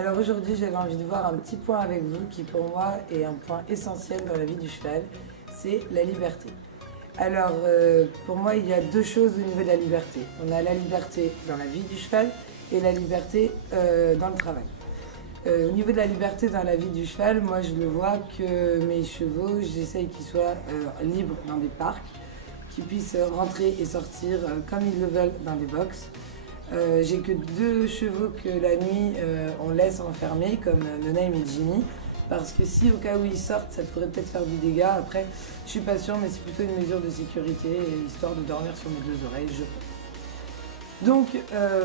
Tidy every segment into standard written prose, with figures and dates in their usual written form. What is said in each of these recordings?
Alors aujourd'hui, j'avais envie de voir un petit point avec vous qui pour moi est un point essentiel dans la vie du cheval, c'est la liberté. Alors pour moi, il y a deux choses au niveau de la liberté. On a la liberté dans la vie du cheval et la liberté dans le travail. Au niveau de la liberté dans la vie du cheval, moi je le vois que mes chevaux, j'essaye qu'ils soient libres dans des parcs, qu'ils puissent rentrer et sortir comme ils le veulent dans des box. J'ai que 2 chevaux que la nuit on laisse enfermer, comme Nonaim et Jimmy, parce que si au cas où ils sortent, ça pourrait peut-être faire du dégât. Après, je suis pas sûre, mais c'est plutôt une mesure de sécurité, histoire de dormir sur mes 2 oreilles, je pense. Donc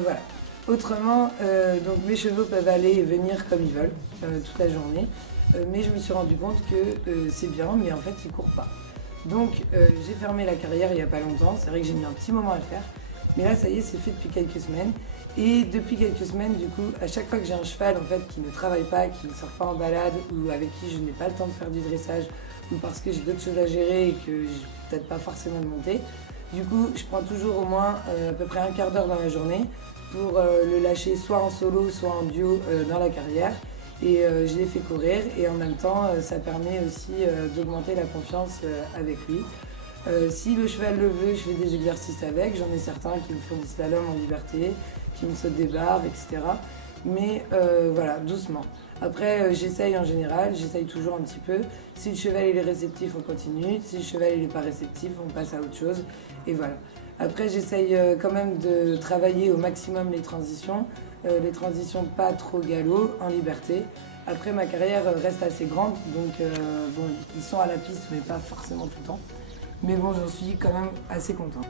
voilà. Autrement, donc mes chevaux peuvent aller et venir comme ils veulent toute la journée, mais je me suis rendu compte que c'est bien, mais en fait ils courent pas. Donc j'ai fermé la carrière il n'y a pas longtemps, c'est vrai que j'ai mis un petit moment à le faire. Mais là, ça y est, c'est fait depuis quelques semaines. Et depuis quelques semaines, du coup, à chaque fois que j'ai un cheval en fait, qui ne travaille pas, qui ne sort pas en balade, ou avec qui je n'ai pas le temps de faire du dressage, ou parce que j'ai d'autres choses à gérer et que je n'ai peut-être pas forcément de monter, du coup, je prends toujours au moins à peu près un quart d'heure dans la journée pour le lâcher soit en solo, soit en duo dans la carrière. Et je les fais courir et en même temps, ça permet aussi d'augmenter la confiance avec lui. Si le cheval le veut, je fais des exercices avec. J'en ai certains qui me font du slalom en liberté, qui me sautent des barres, etc. Mais voilà, doucement. Après, j'essaye en général, j'essaye toujours un petit peu. Si le cheval il est réceptif, on continue. Si le cheval il n'est pas réceptif, on passe à autre chose. Et voilà. Après, j'essaye quand même de travailler au maximum les transitions pas trop galop, en liberté. Après, ma carrière reste assez grande, donc bon, ils sont à la piste, mais pas forcément tout le temps. Mais bon, j'en suis quand même assez content.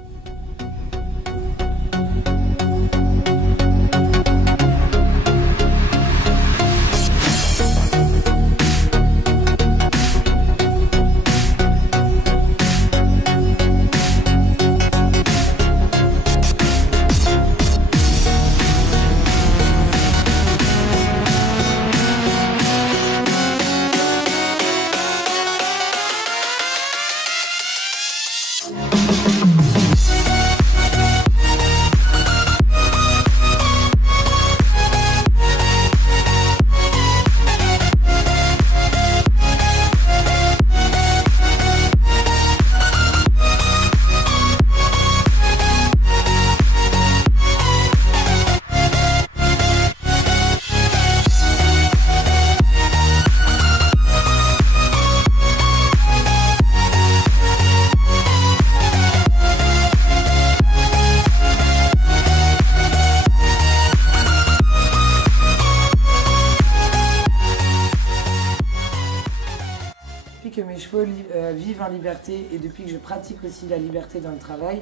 Que mes chevaux vivent en liberté et depuis que je pratique aussi la liberté dans le travail,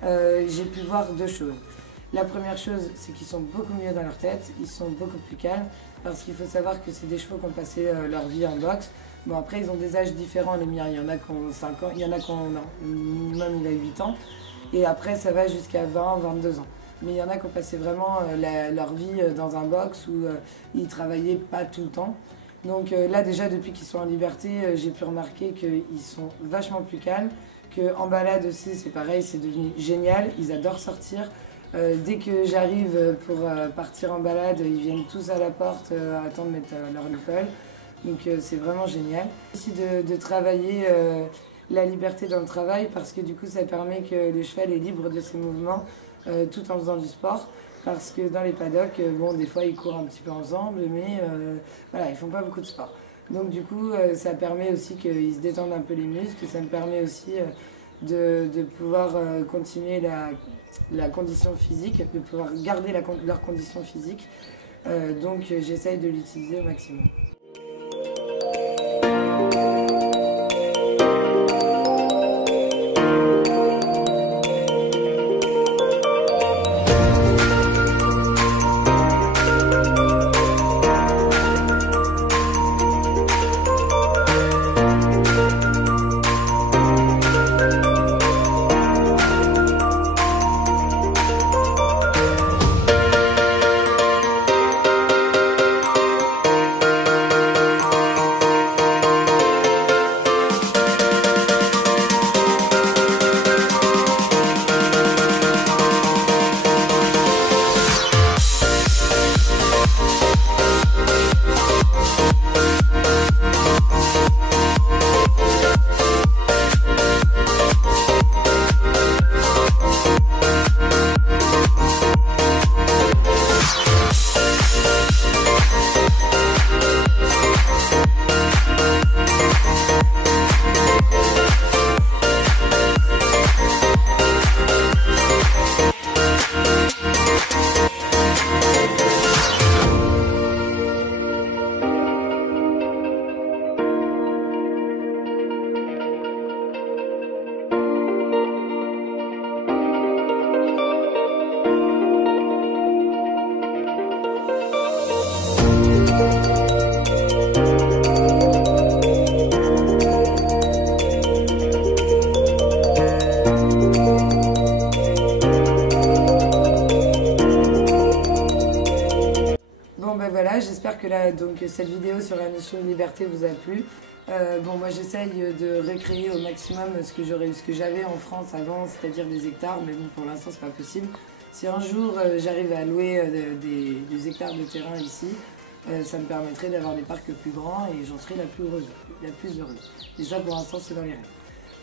j'ai pu voir 2 choses. La première chose, c'est qu'ils sont beaucoup mieux dans leur tête, ils sont beaucoup plus calmes, parce qu'il faut savoir que c'est des chevaux qui ont passé leur vie en boxe. Bon, après, ils ont des âges différents, les miens, il y en a qui ont 5 ans, il y en a qui ont, non, le minimum il a 8 ans, et après ça va jusqu'à 20, 22 ans. Mais il y en a qui ont passé vraiment leur vie dans un box où ils ne travaillaient pas tout le temps. Donc là déjà depuis qu'ils sont en liberté, j'ai pu remarquer qu'ils sont vachement plus calmes, qu'en balade aussi c'est pareil, c'est devenu génial, ils adorent sortir. Dès que j'arrive pour partir en balade, ils viennent tous à la porte attendre de mettre leur licol. Donc c'est vraiment génial. Aussi de travailler la liberté dans le travail parce que du coup ça permet que le cheval est libre de ses mouvements tout en faisant du sport. Parce que dans les paddocks, bon, des fois ils courent un petit peu ensemble, mais voilà, ils font pas beaucoup de sport. Donc du coup, ça permet aussi qu'ils se détendent un peu les muscles, ça me permet aussi de pouvoir continuer la condition physique, de pouvoir garder leur condition physique. Donc j'essaye de l'utiliser au maximum. j'espère que cette vidéo sur la notion de liberté vous a plu. Bon, moi j'essaye de recréer au maximum ce que j'avais en France avant, c'est-à-dire des hectares, mais bon, pour l'instant c'est pas possible. Si un jour j'arrive à louer des hectares de terrain ici, ça me permettrait d'avoir des parcs plus grands et j'en serais la plus heureuse. Et ça pour l'instant c'est dans les rêves.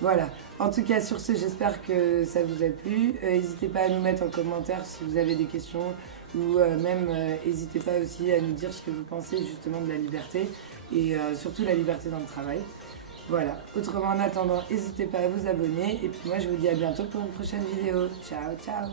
Voilà, en tout cas sur ce j'espère que ça vous a plu. N'hésitez pas à nous mettre en commentaire si vous avez des questions ou même n'hésitez pas aussi à nous dire ce que vous pensez justement de la liberté et surtout la liberté dans le travail. Voilà, autrement en attendant n'hésitez pas à vous abonner et puis moi je vous dis à bientôt pour une prochaine vidéo. Ciao ciao.